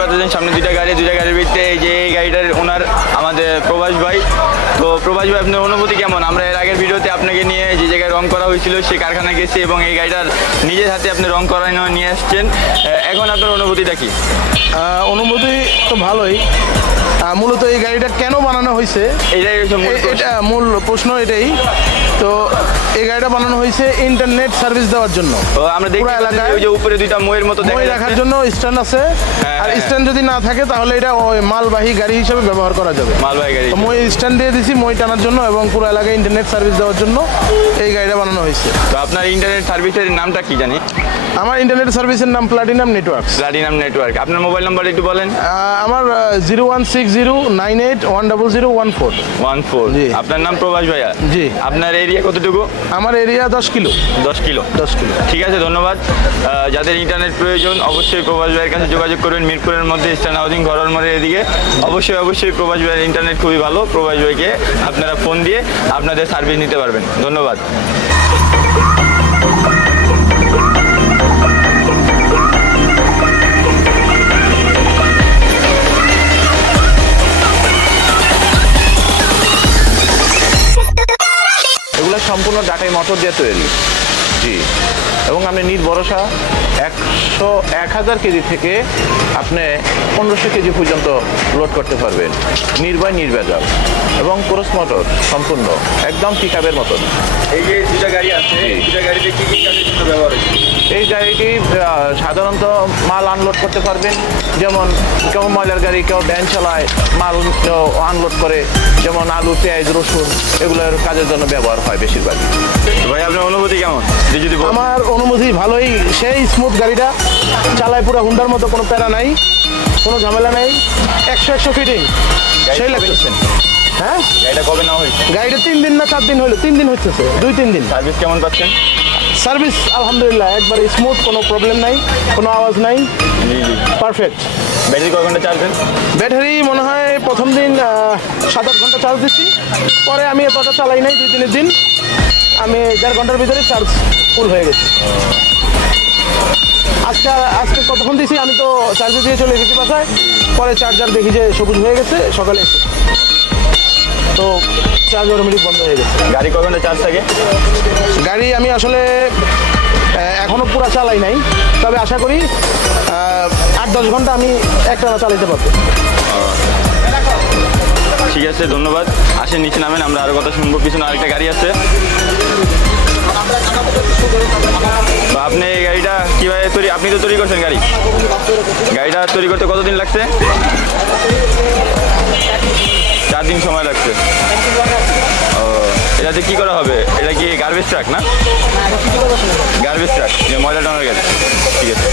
পাচ্ছেন সামনে দুইটা গাড়ির ভিতরে এই যে এই গাড়িটার ওনার আমাদের প্রভাস ভাই। তো প্রভাস ভাই, আপনার অনুভূতি কেমন? আমরা এর আগের ভিডিওতে আপনাকে নিয়ে যে জায়গায় রং করা হয়েছিল সেই কারখানা গেছি এবং এই গাড়িটার নিজের হাতে আপনি রং করানো নিয়ে আসছেন। এখন আপনার অনুভূতিটা কি? অনুভূতি তো ভালোই। মূলত এই গাড়িটা কেন বানানো হয়েছে এটা মূল প্রশ্ন এটাই। তো এই গাড়িটা বানানো হয়েছে ইন্টারনেট সার্ভিস দেওয়ার জন্য। আমরা দেখি এলাকায় ওই যে উপরে দুইটা ময়ের মতো মই রাখার জন্য স্ট্যান্ড আছে। আর স্ট্যান্ড যদি না থাকে তাহলে এটা মালবাহী গাড়ি হিসেবে ব্যবহার করা যাবে। মালবাহী গাড়ি মই স্ট্যান্ড দিয়ে দিছি মই টানার জন্য এবং পুরো এলাকায় ইন্টারনেট সার্ভিস দেওয়ার জন্য এই গাড়িটা বানানো হয়েছে। তো আপনার ইন্টারনেট সার্ভিসের নামটা কি জানি? আমার ইন্টারনেট সার্ভিসের নাম প্লাটিনাম নেটওয়ার্ক। Platinum network. আপনার মোবাইল নাম্বার একটু বলেন। আমার 016098101414। জি। আপনার নাম প্রভাস ভাইয়া? জি। আপনার এরিয়া কতটুকু? আমার এরিয়া 10 কিলো। 10 কিলো। ঠিক আছে, ধন্যবাদ। যাদের ইন্টারনেট প্রয়োজন অবশ্যই প্রভাস ভাইয়ের কাছে যোগাযোগ করবেন। মিরপুরের মধ্যে ইস্টার্ন হাউজিং ঘরের মোড়ের এদিকে অবশ্যই প্রভাস ভাইয়ের ইন্টারনেট খুবই ভালো। প্রভাস ভাইকে আপনারা ফোন দিয়ে আপনাদের সার্ভিস নিতে পারবেন। ধন্যবাদ। এগুলো সম্পূর্ণ ডাটাই মোটর দিয়ে তৈরি। জি, এবং আপনি নির্ভরসা 1000 কেজি থেকে আপনি 1500 কেজি পর্যন্ত লোড করতে পারবেন। নির্ভয় নির্ভেজাল এবং ক্রস মোটর সম্পূর্ণ একদম পিকআপের মতন। এই যে দুটা গাড়ি আছে, এই দুটা গাড়িতে কি কি কাজের জন্য ব্যবহার হচ্ছে? এই গাড়িটি সাধারণত মাল আনলোড করতে পারবেন। যেমন কেউ ময়লার গাড়ি, কেউ ভ্যান চালায়, মাল আনলোড করে, যেমন আলু, পেঁয়াজ, রসুন এগুলোর কাজের জন্য ব্যবহার হয় বেশিরভাগ। ভাই, আপনার অনুভূতি কেমন যদি বলেন? আমার অনুভূতি ভালোই, সেই স্মুথ গাড়িটা চালায় পুরো হুন্ডার মতো, কোনো প্যারা নাই, কোনো ঝামেলা নেই, 100 ফিটিং সেই লাগতেছে। হ্যাঁ, গাড়িটা কবে নেওয়া হয়েছে? গাড়িটা 3 দিন না 4 দিন হলো, 3 দিন হচ্ছে, 2-3 দিন। সার্ভিস কেমন পাচ্ছেন? সার্ভিস আলহামদুলিল্লাহ একবার স্মুথ, কোনো প্রবলেম নাই, কোনো আওয়াজ নাই, পারফেক্ট। ব্যাটারি কয় ঘন্টা চার্জ দেন? ব্যাটারি মনে হয় প্রথম দিন 7-8 ঘন্টা চার্জ দিচ্ছি, পরে আমি এতটা চালাই নাই, 2-3 দিন আমি 1.5 ঘন্টার ভিতরে চার্জ ফুল হয়ে গেছে। আজকে কতক্ষণ দিছি, আমি তো চার্জে দিয়ে চলে গেছি বাসায়, পরে চার্জার দেখি যে সবুজ হয়ে গেছে সকালে এসে, তো চার্জ অটোমেটিক বন্ধ হয়ে গেছে। গাড়ি কয় ঘন্টা চার্জ থাকে? গাড়ি আমি আসলে এখনও পুরো চালাই নাই, তবে আশা করি 8-10 ঘন্টা আমি একটানা চালাতে পারবো। ঠিক আছে, ধন্যবাদ। আসেন নিচে নামেন, আমরা আরো কথা শুনবো। পিছনে আরেকটা গাড়ি আছে। আপনি এই গাড়িটা কিভাবে তৈরি, আপনি তো তৈরি করছেন গাড়িটা তৈরি করতে কতদিন লাগছে? 4 দিন সময় লাগছে। ও, এটাতে কি করা হবে? এটা কি গার্বেজ ট্রাক না? গার্বেজ ট্রাক, ময়লা টানার গাড়ি। ঠিক আছে।